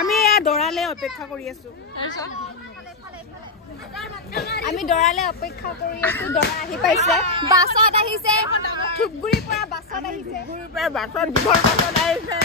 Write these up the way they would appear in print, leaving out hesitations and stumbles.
আমি দৰালে অপেক্ষা কৰি আছো। আমি দৰালে অপেক্ষা কৰি আছো। দৰা আহি পাইছে, বাছত আহিছে, ধুপগুৰিৰ পৰা বাছত আহিছে, ধুপগুৰিৰ পৰা বাছত দীঘল বাছত আহিছে।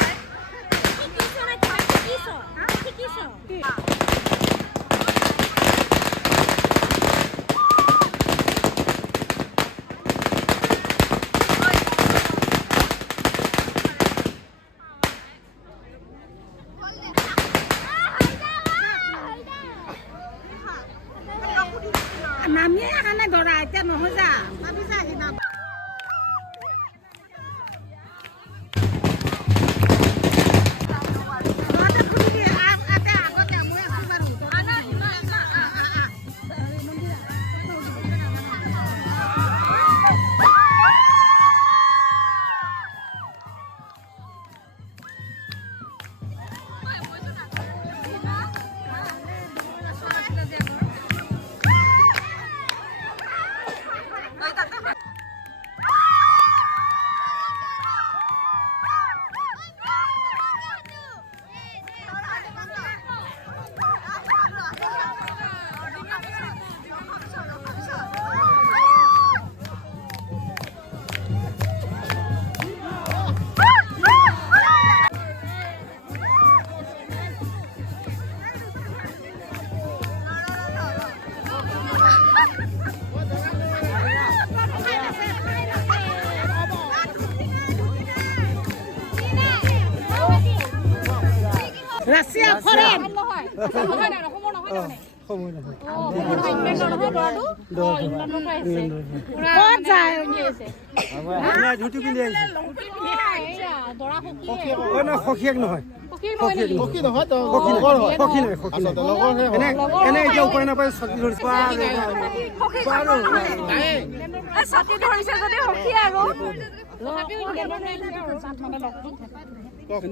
নামিয়ে আহা নাই দৰা, এতিয়া নহয় যা ভাবিছা আহি না ৰাছিয়া ফৰেন নহয় নহয় না সময় নহয় মানে সময় নহয় ইংলেণ্ডৰ নহয় দৰাটো ইংলেণ্ডৰ পৰা আহিছে ক'ত যায় আমাৰ ঝুটি পিন্ধি আহিছে এয়া দৰা সখী ও না সখীক নহয় সখী নহয় তো লগৰ হয় সখী নহয় সখী লগৰ হে এনে এতিয়া উপায় নাপায় ছাতি ধৰিছে সখী ছাতি ধৰিছে যদি সখী আৰু তথাপিও ইংলেণ্ডৰ মানে লগ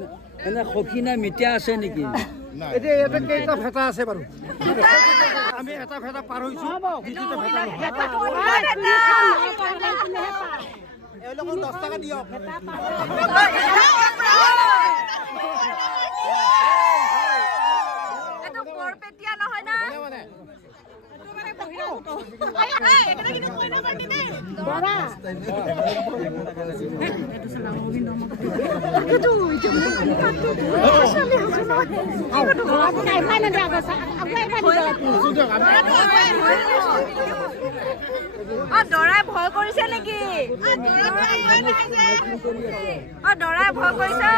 এনে সখী না মিঠা আছে নেকি? এতিয়া ইয়াতে কেইটা ভেটা আছে বাৰু আমি এটা ভেটা পাৰ হৈছো দ্বিতীয়টা ভেটা এওঁলোকক 10 টকা দিয়ক এটো বৰপেটিয়া নহয় না দৰাই ভয় কৰিছে নেকি? দৰাই ভয় কৰিছে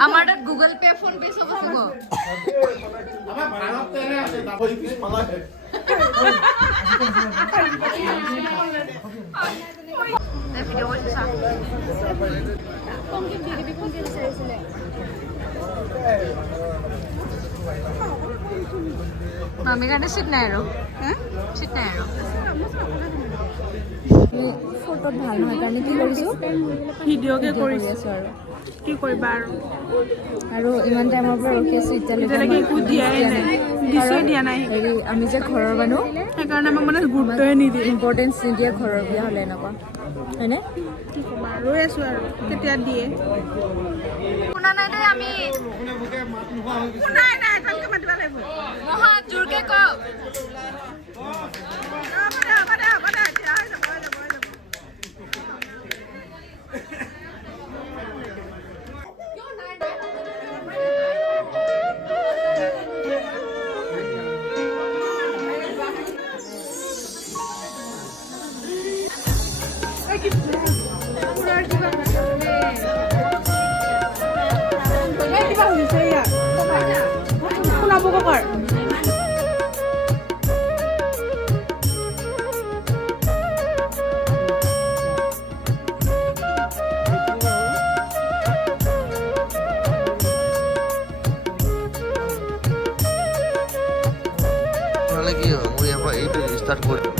আমাৰ তাত গুগল পে ফোন পে সব আছে গো আমাৰ ভাৰততে আছে দাবই পিছ পালাহে এই ভিডিও কৰিছা কোন কি দিবি কোন কি বিচাৰিছিলে মামি কাৰণে চিট নাই আৰু চিট নাই আৰু ফটোত ভাল নহয় কাৰণে কি কৰিছো ভিডিঅ'কে কৰিছো আছো আৰু কি কৰিবা আৰু ইমান টাইমৰ পৰা ৰখি আছো এতিয়ালৈকে একো দিয়াই নাই দিছই দিয়া নাই হেৰি আমি যে ঘৰৰ মানুহ সেইকাৰণে আমাক মানে গুৰুত্বই নিদিয়ে ইম্পৰ্টেঞ্চ নিদিয়ে ঘৰৰ বিয়া হ'লে এনেকুৱা হয়নে কি ক'বা ৰৈ আছো আৰু কেতিয়া দিয়ে শুনা নাই দেই আমি নাই নাই ভালকে মাতিব লাগিব মহা জোৰকে কওক হ'ব দে এতিয়া উপভোগ কি মই ইয়াৰ পৰা এইটো ষ্টাৰ্ট কৰি